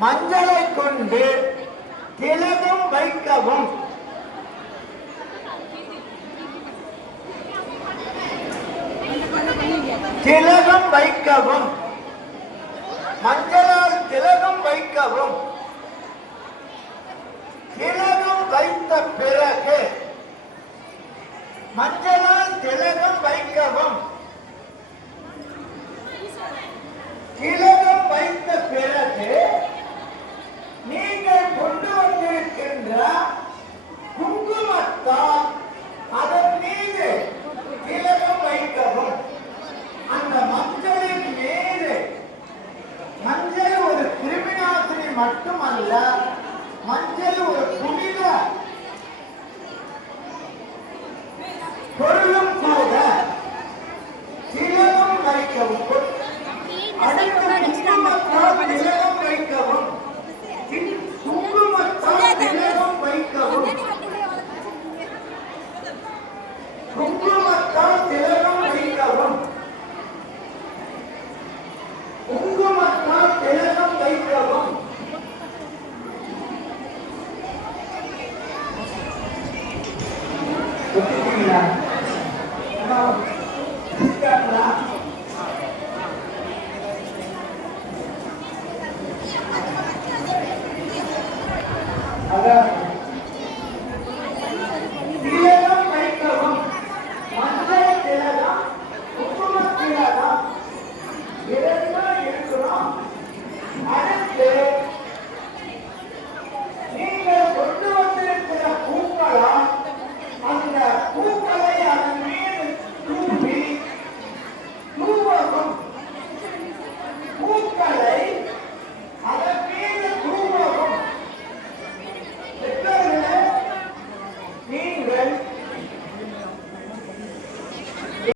மஞ்சளை கொண்டு திலகம் வைக்கவும். திலகம் வைக்கவும். மஞ்சளால் திலகம் வைக்கவும். திலகம் வைத்த பிறகு மஞ்சளால் திலகம் வைக்கவும். திலகம் வைத்த பிறகு நீங்கள் கொண்டு வந்திருக்கின்ற குங்குமத்தால் அதன் மீது திலகம் வைக்கவும். அந்த மஞ்சளின் மீது, மஞ்சள் ஒரு கிருமிநாசினி மட்டுமல்ல, மஞ்சள் ஒரு புனித பொருளும் கூட. திலகம் வைக்கவும். அடுத்த